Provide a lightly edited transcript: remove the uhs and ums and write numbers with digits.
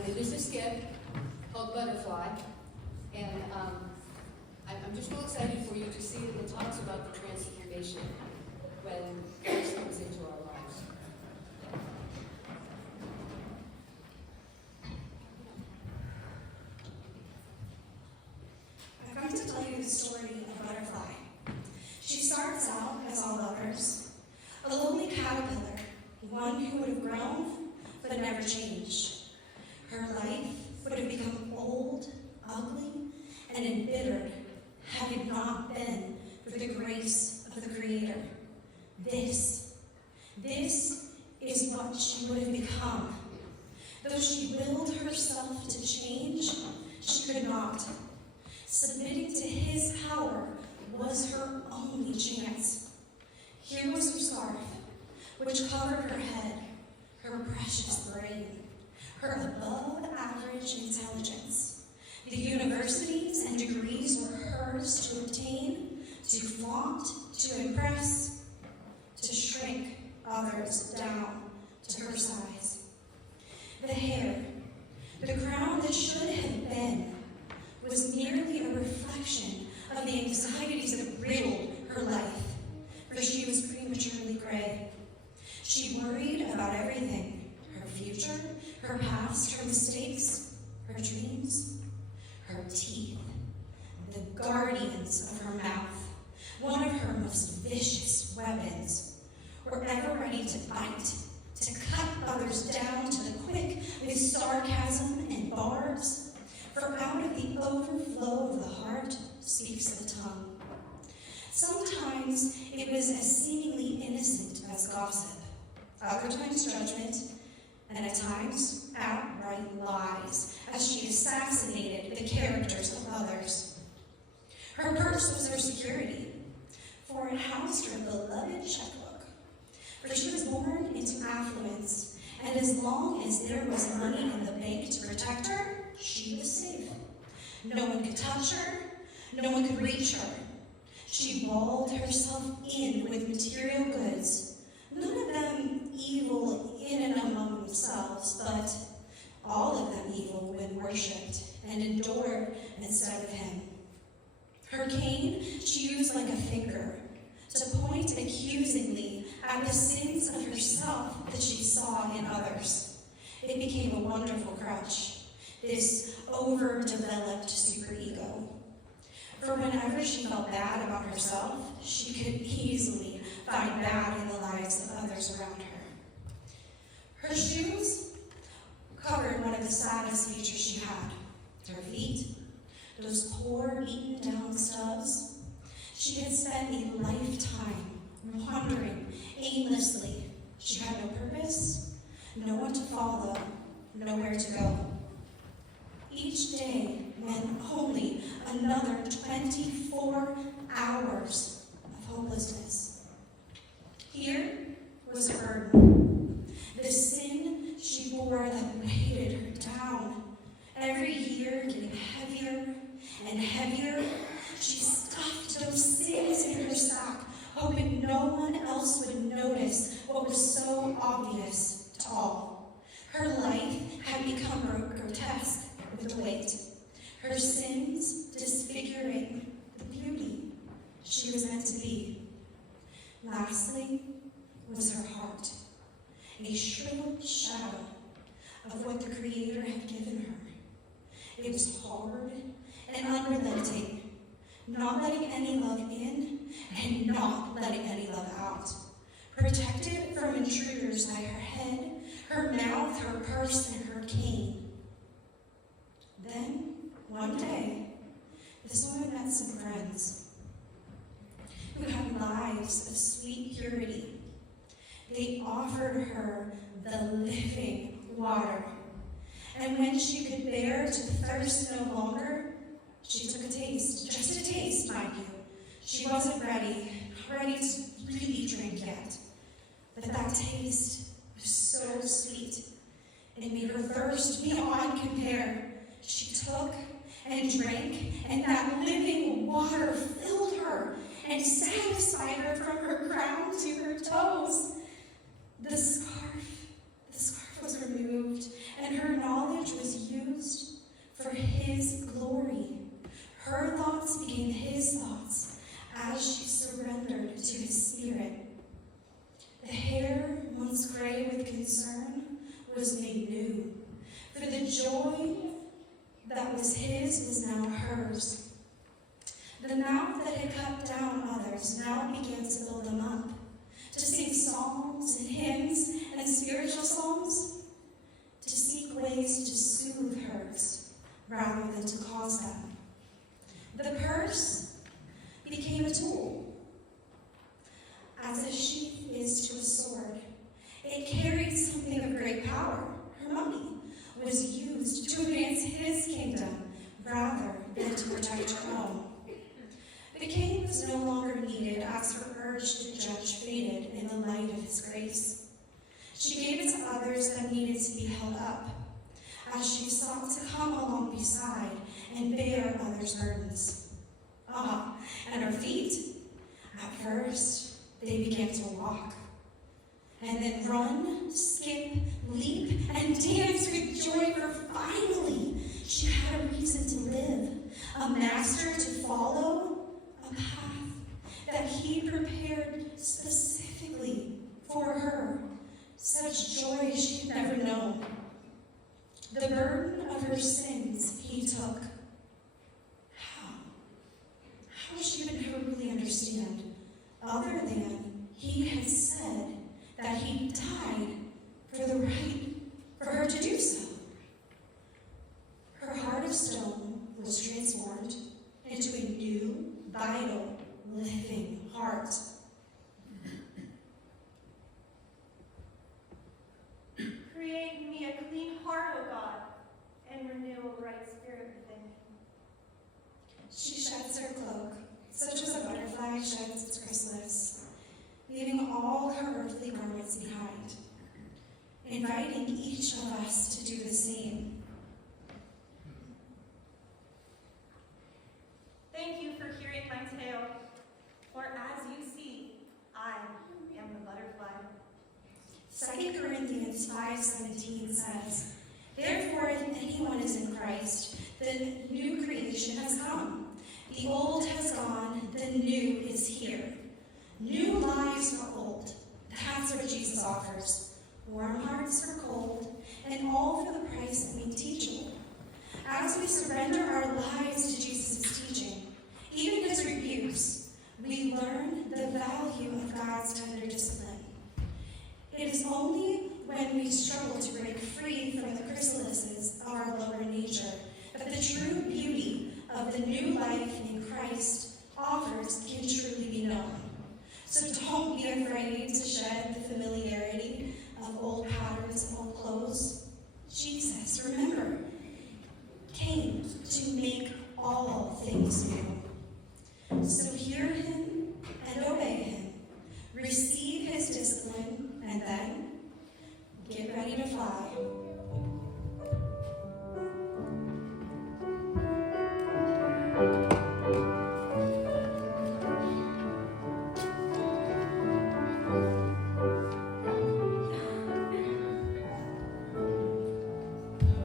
And it is a skip called Butterfly. And I'm just real excited for you to see that it talks about the transformation when Christ comes into our lives. I've come to tell you the story of Butterfly. She starts out, as all others, a lonely caterpillar, one who would have grown but never changed. Her life would have become old, ugly, and embittered had it not been for the grace of the Creator. This is what she would have become. Though she willed herself to change, she could not. Submitting to His power was her only chance. Here was her scarf, which covered her head, her precious brain, her above-average intelligence. The universities and degrees were hers to obtain, to flaunt, to impress, to shrink others down to her size. The hair, the crown that should have been, was merely a reflection of the anxieties that riddled her life, for she was prematurely gray. She worried about everything: her future, her past, her mistakes, her dreams, her teeth, the guardians of her mouth, one of her most vicious weapons, were ever ready to bite, to cut others down to the quick with sarcasm and barbs. For out of the overflow of the heart speaks the tongue. Sometimes it was as seemingly innocent as gossip, other times judgment, and at times outright lies, as she assassinated the characters of others. Her purse was her security, for it housed her beloved checkbook. For she was born into affluence, and as long as there was money in the bank to protect her, she was safe. No one could touch her, no one could reach her. She walled herself in with material goods, none of them evil in and among themselves, but all of them evil when worshipped and adored instead of Him. Her cane she used like a finger to point accusingly at the sins of herself that she saw in others. It became a wonderful crutch, this overdeveloped superego. For whenever she felt bad about herself, she could easily find bad in the lives of others around her. Her shoes covered one of the saddest features she had: her feet, those poor, eaten-down stubs. She had spent a lifetime wandering aimlessly. She had no purpose, no one to follow, nowhere to go. Each day meant only another 24 hours of hopelessness. Here was her burden, the sin she bore that weighted her down. Every year getting heavier and heavier, she stuffed those sins in her sack, hoping no one else would notice what was so obvious to all. Her life had become grotesque with the weight, her sins disfiguring the beauty she was meant to be. Lastly was her heart, a shriveled shadow of what the Creator had given her. It was hard and unrelenting, not letting any love in and not letting any love out. Protected from intruders by her head, her mouth, her purse, and her cane. Then, one day, this woman met some friends who had lives of sweet purity. They offered her the living water. And when she could bear to thirst no longer, she took a taste, just a taste, mind you. She wasn't ready to really drink yet. But that taste was so sweet. It made her thirst beyond compare. She took and drank, and that living water filled her and satisfied her from her crown to her toes. The scarf was removed, and her knowledge was for his glory. Her thoughts became his thoughts as she surrendered to his spirit. The hair, once gray with concern, was made new, for the joy that was his was now hers. The mouth that had cut down others now began to build them up, to sing psalms and hymns and spiritual songs, to seek ways to soothe hers rather than to cause them. The purse became a tool, as a sheath is to a sword. It carried something of great power. Her money was used to advance his kingdom rather than to protect her own. The king was no longer needed as her urge to judge faded in the light of his grace. She gave it to others that needed to be held up, as she sought to come along beside and bear others' burdens. And her feet, at first, they began to walk, and then run, skip, leap, and dance with joy, for finally she had a reason to live, a master to follow, a path that he prepared specifically for her, such joy she'd never known. The burden of her sins he took. How she would never really understand, other than he had said that he died for the right for her to do so. Her heart of stone was transformed into a new, vital, living heart. Create in me a clean heart, O God, and renew a right spirit within me. She sheds her cloak, such as a butterfly sheds its chrysalis, leaving all her earthly garments behind, inviting each of us to do the same. Thank you for hearing my tale, for as you see, I am the butterfly. 2 Corinthians 5:17 says, "Therefore, if anyone is in Christ, the new creation has come. The old has gone, the new is here. New lives for old." That's what Jesus offers. Warm hearts for cold, and all for the price of being teachable. As we surrender our lives to Jesus' teaching, even his rebukes, we learn the value of God's tender discipline. It is only when we struggle to break free from the chrysalises of our lower nature that the true beauty of the new life in Christ offers can truly be known. So don't be afraid to shed the familiarity of old patterns and old clothes. Jesus, remember, came to make all things new. So hear him and obey him. Receive his discipline, and then get ready to fly.